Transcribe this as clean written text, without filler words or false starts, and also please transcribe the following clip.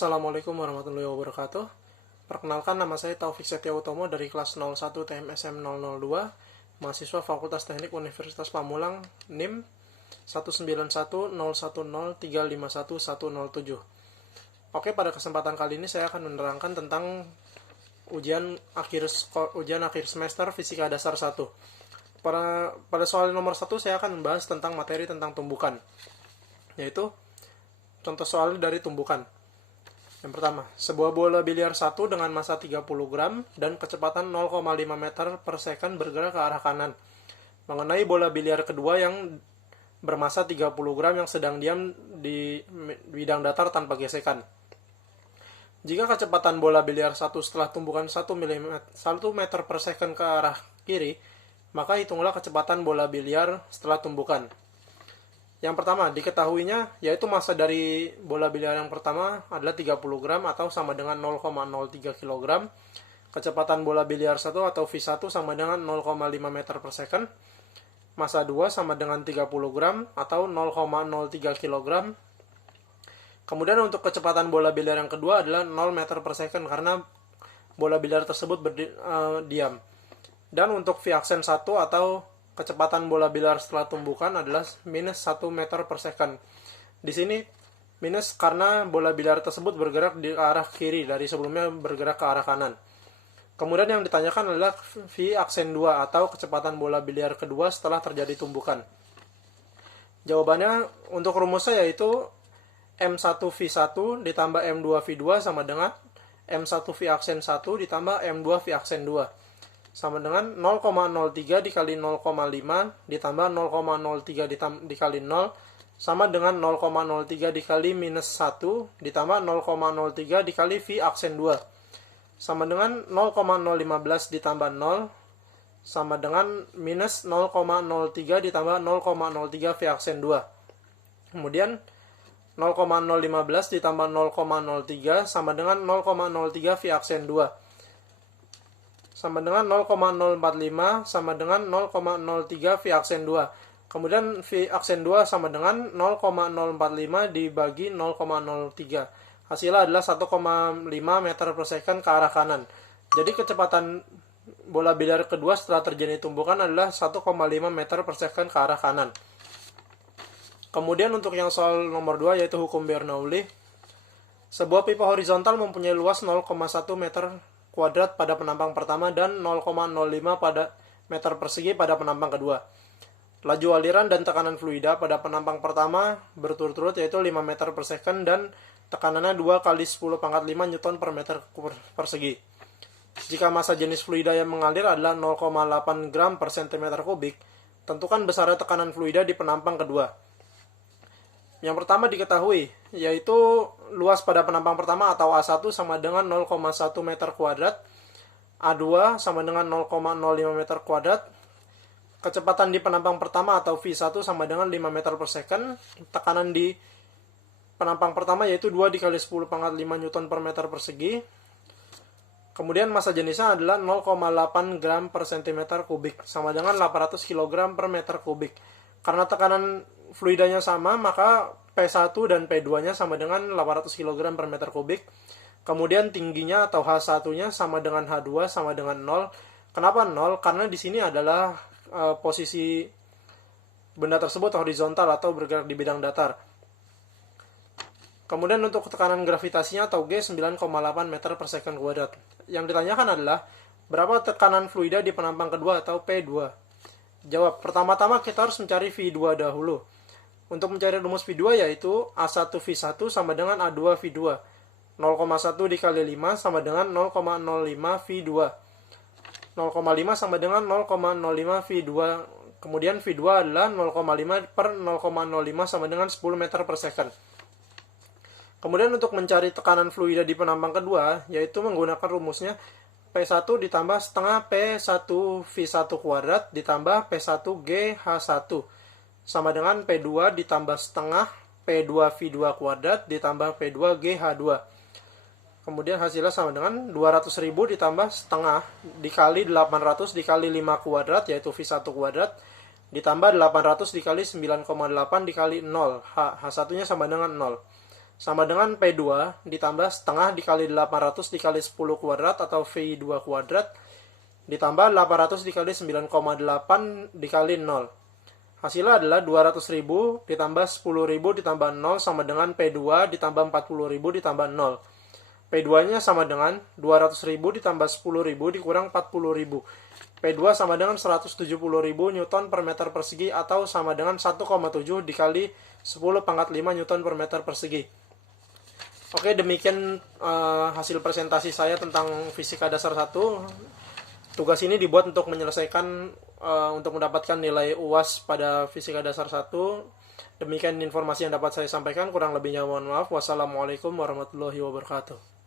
Assalamualaikum warahmatullahi wabarakatuh. Perkenalkan, nama saya Taufik Setia Utomo dari kelas 01 TMSM 002, mahasiswa Fakultas Teknik Universitas Pamulang, NIM 1910103511107. Oke, pada kesempatan kali ini saya akan menerangkan tentang ujian akhir semester Fisika Dasar 1. Pada soal nomor 1 saya akan membahas tentang materi tentang tumbukan, yaitu contoh soal dari tumbukan. Yang pertama, sebuah bola biliar 1 dengan massa 30 gram dan kecepatan 0,5 meter per second bergerak ke arah kanan. Mengenai bola biliar kedua yang bermassa 30 gram yang sedang diam di bidang datar tanpa gesekan. Jika kecepatan bola biliar 1 setelah tumbukan 1 meter per second ke arah kiri, maka hitunglah kecepatan bola biliar setelah tumbukan. Yang pertama, diketahuinya yaitu massa dari bola biliar yang pertama adalah 30 gram atau sama dengan 0,03 kg. Kecepatan bola biliar 1 atau V1 sama dengan 0,5 meter per second. Massa 2 sama dengan 30 gram atau 0,03 kg. Kemudian untuk kecepatan bola biliar yang kedua adalah 0 meter per second karena bola biliar tersebut diam. Dan untuk V aksen 1 atau kecepatan bola biliar setelah tumbukan adalah minus 1 meter per second. Di sini minus karena bola biliar tersebut bergerak di arah kiri dari sebelumnya bergerak ke arah kanan. Kemudian yang ditanyakan adalah V aksen 2 atau kecepatan bola biliar kedua setelah terjadi tumbukan. Jawabannya untuk rumusnya yaitu M1V1 ditambah M2V2 sama dengan M1V aksen 1 ditambah M2V aksen 2. Sama dengan 0,03 dikali 0,5 ditambah 0,03 dikali 0 sama dengan 0,03 dikali minus 1 ditambah 0,03 dikali V aksen 2 sama dengan 0,015 ditambah 0 sama dengan minus 0,03 ditambah 0,03 V aksen 2. Kemudian 0,015 ditambah 0,03 sama dengan 0,03 V aksen 2 sama dengan 0,045 sama dengan 0,03 V aksen 2. Kemudian V aksen 2 sama dengan 0,045 dibagi 0,03. Hasilnya adalah 1,5 meter per second ke arah kanan. Jadi kecepatan bola biliar kedua setelah terjadi tumbukan adalah 1,5 meter per second ke arah kanan. Kemudian untuk yang soal nomor 2 yaitu hukum Bernoulli. Sebuah pipa horizontal mempunyai luas 0,1 meter kuadrat pada penampang pertama dan 0,05 pada meter persegi pada penampang kedua. Laju aliran dan tekanan fluida pada penampang pertama berturut-turut yaitu 5 meter per second dan tekanannya 2 kali 10 pangkat 5 Newton per meter persegi. Jika massa jenis fluida yang mengalir adalah 0,8 gram per cm kubik, tentukan besarnya tekanan fluida di penampang kedua. Yang pertama diketahui, yaitu luas pada penampang pertama atau A1 sama dengan 0,1 meter kuadrat, A2 sama dengan 0,05 meter kuadrat, kecepatan di penampang pertama atau V1 sama dengan 5 meter per second, tekanan di penampang pertama yaitu 2 dikali 10 pangkat 5 Newton per meter persegi, kemudian massa jenisnya adalah 0,8 gram per cm kubik, sama dengan 800 kg per meter kubik. Karena tekanan fluidanya sama, maka P1 dan P2-nya sama dengan 800 kg per meter kubik. Kemudian tingginya atau H1-nya sama dengan H2 sama dengan 0. Kenapa 0? Karena di sini adalah posisi benda tersebut horizontal atau bergerak di bidang datar. Kemudian untuk tekanan gravitasinya atau G 9,8 meter per second kuadrat. Yang ditanyakan adalah berapa tekanan fluida di penampang kedua atau P2. Jawab, pertama-tama kita harus mencari V2 dahulu. Untuk mencari rumus V2 yaitu A1V1 sama dengan A2V2. 0,1 dikali 5 sama dengan 0,05 V2. 0,5 sama dengan 0,05 V2. Kemudian V2 adalah 0,5 per 0,05 sama dengan 10 meter per second. Kemudian untuk mencari tekanan fluida di penampang kedua yaitu menggunakan rumusnya P1 ditambah setengah P1V1 kuadrat ditambah P1GH1 sama dengan P2 ditambah setengah P2V2 kuadrat ditambah P2GH2. Kemudian hasilnya sama dengan 200.000 ditambah setengah dikali 800 dikali 5 kuadrat yaitu V1 kuadrat ditambah 800 dikali 9,8 dikali 0. H1-nya sama dengan 0. sama dengan P2 ditambah setengah dikali 800 dikali 10 kuadrat atau V2 kuadrat ditambah 800 dikali 9,8 dikali 0. Hasilnya adalah 200.000 ditambah 10.000 ditambah 0 sama dengan P2 ditambah 40.000 ditambah 0. P2-nya sama dengan 200.000 ditambah 10.000 dikurang 40.000. P2 sama dengan 170.000 Newton per meter persegi atau sama dengan 1,7 dikali 10 pangkat 5 Newton per meter persegi. Oke, demikian hasil presentasi saya tentang fisika dasar 1. Tugas ini dibuat untuk menyelesaikan untuk mendapatkan nilai UAS pada fisika dasar 1. Demikian informasi yang dapat saya sampaikan, kurang lebihnya mohon maaf. Wassalamualaikum warahmatullahi wabarakatuh.